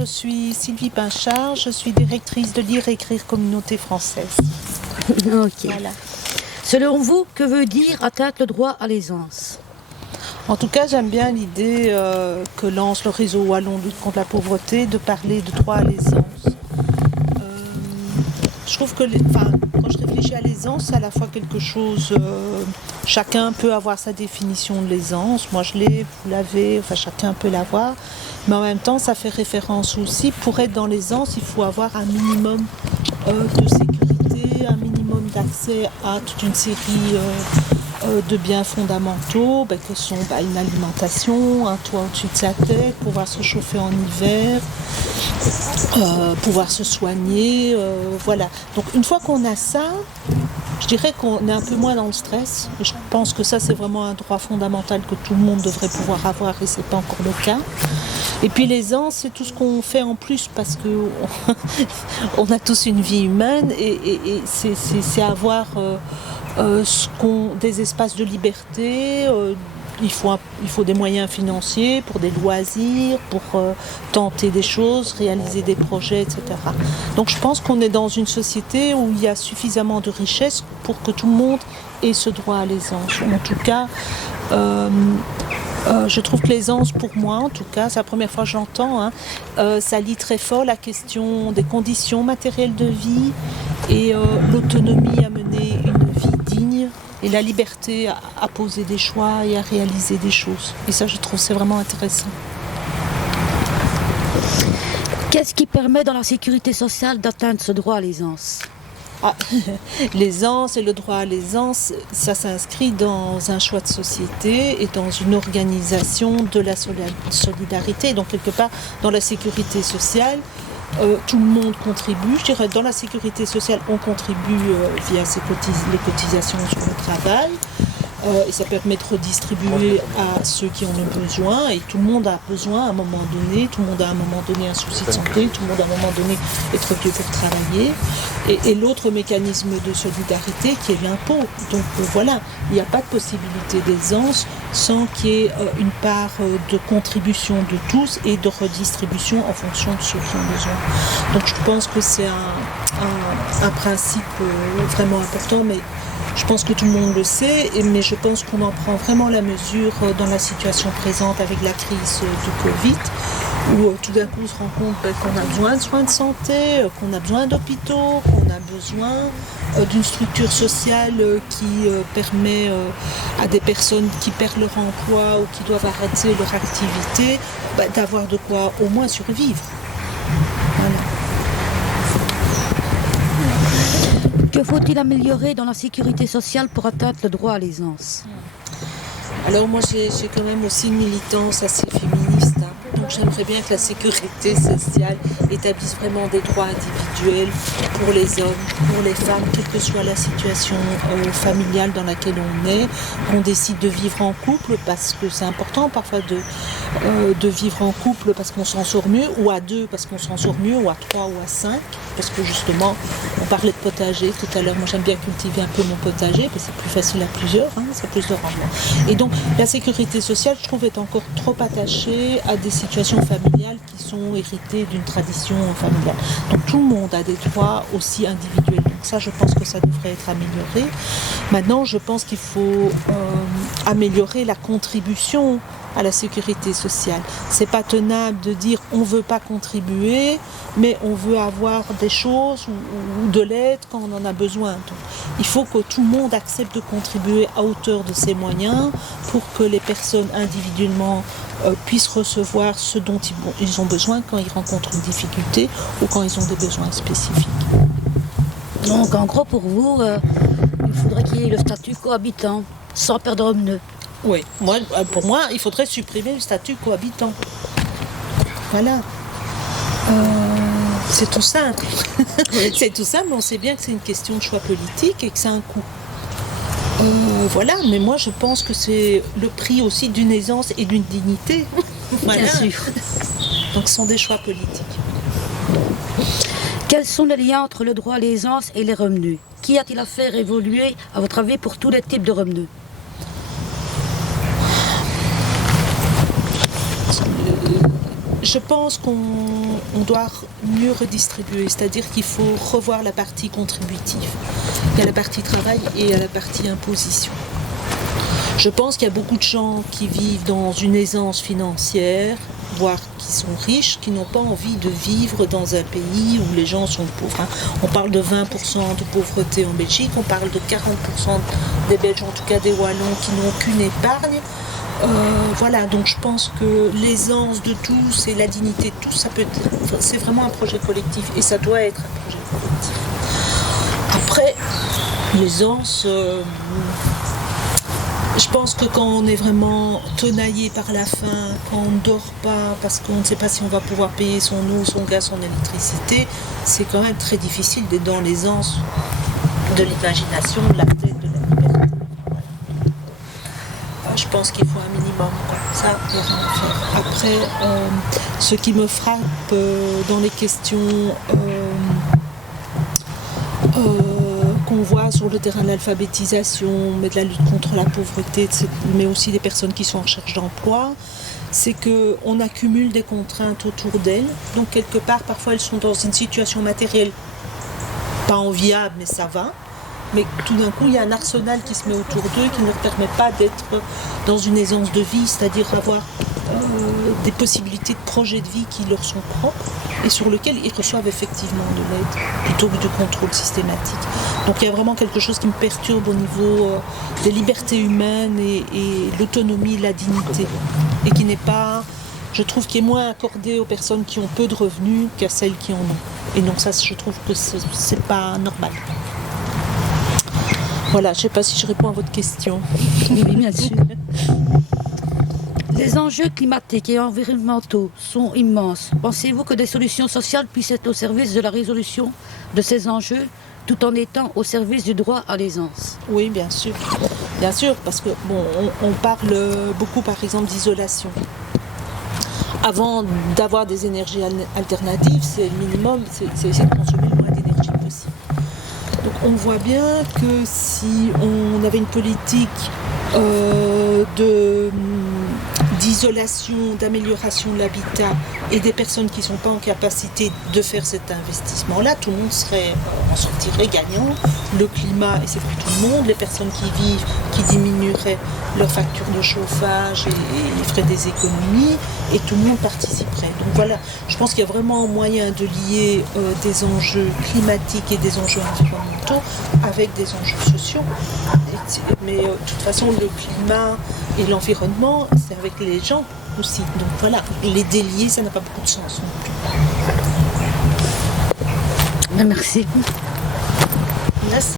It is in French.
je suis Sylvie Pinchard, je suis directrice de Lire et Écrire Communauté Française. Ok. Voilà. Selon vous, que veut dire atteindre le droit à l'aisance? En tout cas, j'aime bien l'idée que lance le réseau Wallon lutte contre la pauvreté de parler de droit à l'aisance. Je trouve que quand je réfléchis à l'aisance, c'est à la fois quelque chose... chacun peut avoir sa définition de l'aisance. Moi, je l'ai, vous l'avez, enfin chacun peut l'avoir. Mais en même temps, ça fait référence aussi. Pour être dans l'aisance, il faut avoir un minimum de sécurité, un minimum d'accès à toute une série de biens fondamentaux que sont une alimentation, un toit au-dessus de sa tête, pouvoir se chauffer en hiver, pouvoir se soigner, voilà. Donc une fois qu'on a ça, je dirais qu'on est un peu moins dans le stress. Je pense que ça c'est vraiment un droit fondamental que tout le monde devrait pouvoir avoir et c'est pas encore le cas. Et puis l'aisance, c'est tout ce qu'on fait en plus parce que on a tous une vie humaine et c'est avoir des espaces de liberté. Il faut des moyens financiers pour des loisirs, pour tenter des choses, réaliser des projets, etc. Donc je pense qu'on est dans une société où il y a suffisamment de richesses pour que tout le monde ait ce droit à l'aisance. En tout cas, je trouve que l'aisance, pour moi, en tout cas, c'est la première fois que j'entends, ça lie très fort la question des conditions matérielles de vie et l'autonomie à mener une vie digne et la liberté à poser des choix et à réaliser des choses. Et ça, je trouve, c'est vraiment intéressant. Qu'est-ce qui permet dans la sécurité sociale d'atteindre ce droit à l'aisance? L'aisance et le droit à l'aisance, ça s'inscrit dans un choix de société et dans une organisation de la solidarité. Donc quelque part, dans la sécurité sociale, tout le monde contribue. Je dirais, dans la sécurité sociale, on contribue via les cotisations sur le travail. Et ça permet de redistribuer à ceux qui en ont besoin. Et tout le monde a besoin à un moment donné, tout le monde a à un moment donné un souci de santé, tout le monde a à un moment donné être obligé pour travailler. Et l'autre mécanisme de solidarité qui est l'impôt. Donc voilà, il n'y a pas de possibilité d'aisance sans qu'il y ait une part de contribution de tous et de redistribution en fonction de ceux qui ont besoin. Donc je pense que c'est un principe vraiment important, mais je pense que tout le monde le sait, mais je pense qu'on en prend vraiment la mesure dans la situation présente avec la crise du Covid, où tout d'un coup on se rend compte qu'on a besoin de soins de santé, qu'on a besoin d'hôpitaux, qu'on a besoin d'une structure sociale qui permet à des personnes qui perdent leur emploi ou qui doivent arrêter leur activité, d'avoir de quoi au moins survivre. Voilà. Que faut-il améliorer dans la sécurité sociale pour atteindre le droit à l'aisance? Alors moi j'ai quand même aussi une militance assez féministe, donc j'aimerais bien que la sécurité sociale établisse vraiment des droits individuels pour les hommes, pour les femmes, quelle que soit la situation familiale dans laquelle on est, qu'on décide de vivre en couple parce que c'est important parfois de vivre en couple parce qu'on s'en sort mieux, ou à deux parce qu'on s'en sort mieux, ou à trois ou à cinq, parce que justement on parlait de potager tout à l'heure, moi j'aime bien cultiver un peu mon potager, parce que c'est plus facile à plusieurs, c'est plus de rendement. Et donc la sécurité sociale, je trouve, est encore trop attachée à des situations familiales qui sont héritées d'une tradition familiale. Donc tout le monde a des droits aussi individuels. Donc ça, je pense que ça devrait être amélioré. Maintenant, je pense qu'il faut améliorer la contribution à la sécurité sociale. C'est pas tenable de dire on veut pas contribuer, mais on veut avoir des choses ou de l'aide quand on en a besoin. Donc, il faut que tout le monde accepte de contribuer à hauteur de ses moyens pour que les personnes individuellement puissent recevoir ce dont ils ont besoin quand ils rencontrent une difficulté ou quand ils ont des besoins spécifiques. Donc en gros pour vous, il faudrait qu'il y ait le statut cohabitant, sans perdre homme-nœud. Oui, pour moi, il faudrait supprimer le statut cohabitant. Voilà. C'est tout simple. C'est tout simple, on sait bien que c'est une question de choix politique et que c'est un coût. Voilà, mais moi je pense que c'est le prix aussi d'une aisance et d'une dignité. Voilà. Bien sûr. Donc ce sont des choix politiques. Quels sont les liens entre le droit à l'aisance et les revenus? Qui a-t-il à faire évoluer, à votre avis, pour tous les types de revenus? Je pense qu'on doit mieux redistribuer, c'est-à-dire qu'il faut revoir la partie contributive. Il y a la partie travail et il y a la partie imposition. Je pense qu'il y a beaucoup de gens qui vivent dans une aisance financière, voire qui sont riches, qui n'ont pas envie de vivre dans un pays où les gens sont pauvres. On parle de 20% de pauvreté en Belgique, on parle de 40% des Belges, en tout cas des Wallons, qui n'ont aucune épargne. Voilà, donc je pense que l'aisance de tous et la dignité de tous, ça peut être, c'est vraiment un projet collectif et ça doit être un projet collectif. Après, l'aisance, je pense que quand on est vraiment tenaillé par la faim, quand on ne dort pas parce qu'on ne sait pas si on va pouvoir payer son eau, son gaz, son électricité, c'est quand même très difficile d'être dans l'aisance de l'imagination, de la tête, de la liberté. Je pense qu'il faut un minimum, quoi. Ça, il n'y a rien à faire. Après, ce qui me frappe dans les questions qu'on voit sur le terrain de l'alphabétisation, mais de la lutte contre la pauvreté, mais aussi des personnes qui sont en recherche d'emploi, c'est qu'on accumule des contraintes autour d'elles. Donc quelque part, parfois elles sont dans une situation matérielle pas enviable, mais ça va. Mais tout d'un coup, il y a un arsenal qui se met autour d'eux qui ne leur permet pas d'être dans une aisance de vie, c'est-à-dire avoir des possibilités de projets de vie qui leur sont propres et sur lesquels ils reçoivent effectivement de l'aide plutôt que de contrôle systématique. Donc il y a vraiment quelque chose qui me perturbe au niveau des libertés humaines et l'autonomie, la dignité, et qui n'est pas, je trouve, qui est moins accordé aux personnes qui ont peu de revenus qu'à celles qui en ont. Et donc ça, je trouve que c'est pas normal. Voilà, je ne sais pas si je réponds à votre question. Oui, bien sûr. Les enjeux climatiques et environnementaux sont immenses. Pensez-vous que des solutions sociales puissent être au service de la résolution de ces enjeux, tout en étant au service du droit à l'aisance? Oui, bien sûr. Bien sûr, parce que bon, on parle beaucoup, par exemple, d'isolation. Avant d'avoir des énergies alternatives, c'est le minimum, c'est essayer de consommer le moins d'énergie possible. Donc on voit bien que si on avait une politique d'isolation, d'amélioration de l'habitat et des personnes qui ne sont pas en capacité de faire cet investissement-là, tout le monde en sortirait gagnant. Le climat, et c'est pour tout le monde, les personnes qui vivent, qui diminueraient leur facture de chauffage et feraient des économies, et tout le monde participerait. Donc voilà, je pense qu'il y a vraiment moyen de lier des enjeux climatiques et des enjeux environnementaux avec des enjeux sociaux. Mais de toute façon, le climat et l'environnement, c'est avec les gens aussi. Donc voilà, les délier, ça n'a pas beaucoup de sens non plus. Merci.